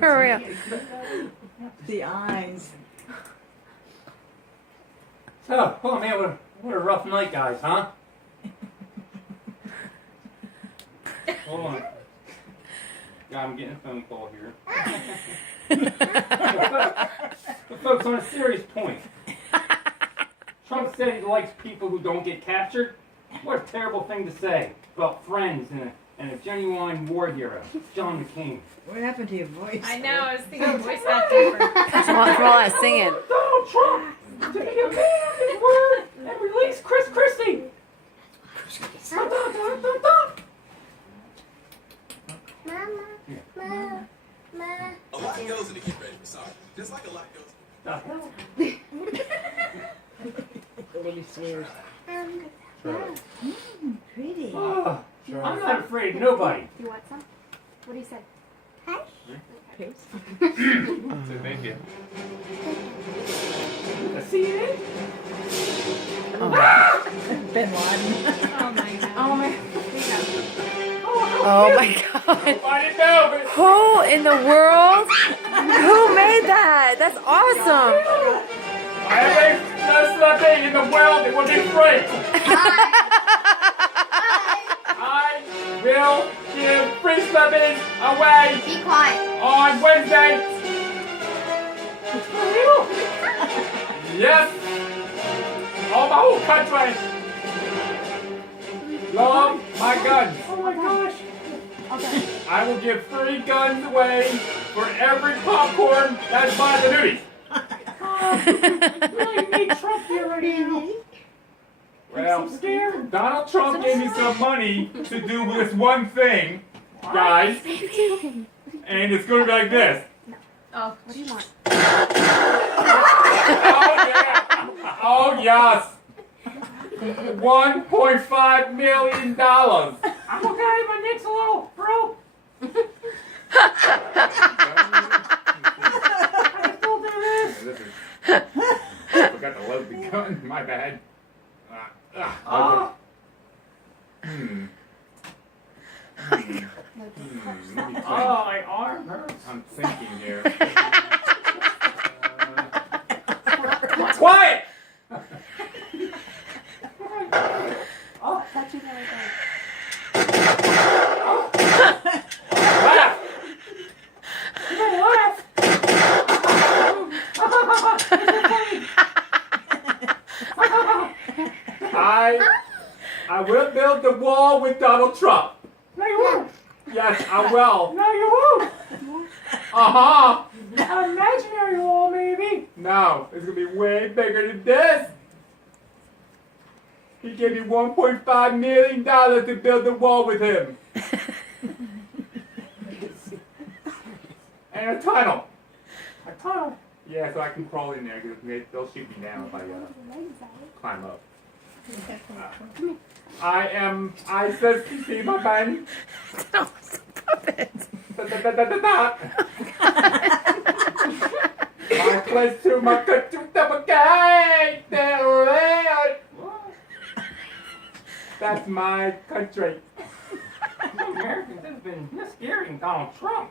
For real. The eyes. So, oh man, what a rough night, guys, huh? Hold on. Yeah, I'm getting a phone call here. But folks, on a serious point, Trump said he likes people who don't get captured. What a terrible thing to say about friends and a genuine war hero, John McCain. What happened to your voice? I know, I was thinking voice got different. That's what's wrong with singing. Donald Trump to be a man of his word and release Chris Christie. Dun, dun, dun, dun, dun. A lot goes into get ready for soccer. Just like a lot goes. The little swears. Pretty. Oh, I'm not afraid of nobody. You want some? What do you say? So thank you. See it? Bin Laden. Oh my god. Oh my. Oh my god. I didn't know, but Who in the world? Who made that? That's awesome. every celebrity in the world that will be free. I will give free celebrities away Be quiet. on Wednesday. Yes. All my whole country. Love my guns. Oh my gosh. Okay. I will give free guns away for every popcorn that's by the nudies. Really need Trump here right now. Well, Donald Trump gave me some money to do this one thing, guys, and it's going to be like this. Oh, what do you want? Oh yeah! Oh yes! $1.5 million. I'm okay, my neck's a little broke. I can still do this. I forgot to load the gun. My bad. Oh, my arm hurts. I'm thinking here. Quiet! Oh, that's you really good. Laugh! You gotta laugh! I will build the wall with Donald Trump. No, you won't. Yes, I will. No, you won't. Uh-huh. An imaginary wall, maybe. No, it's gonna be way bigger than this. He gave me $1.5 million to build the wall with him. And a tunnel. A tunnel? Yeah, so I can crawl in there because they'll shoot me down if I climb up. I says, you see my button? No, stop it. My place to my country, that's my country. Americans have been scaring Donald Trump.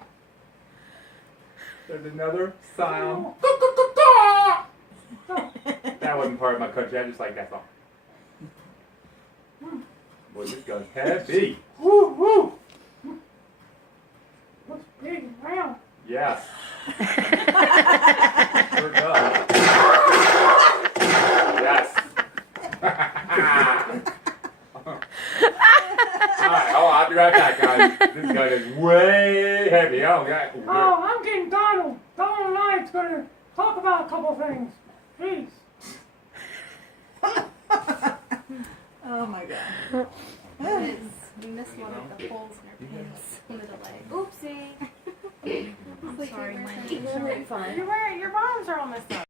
There's another sound. That wasn't part of my country, I just like that song. Boy, this gun's heavy. Woo, woo. Looks big and round. Yes. Sure does. Yes. Alright, I'll be right back, guys. This gun is way heavy. Oh, I'm getting Donald. Donald and I is going to talk about a couple things. Please. Oh my god. We missed one of the holes in her pants from the delay. Oopsie. I'm sorry, Mike. Fine. Your bottoms are all messed up.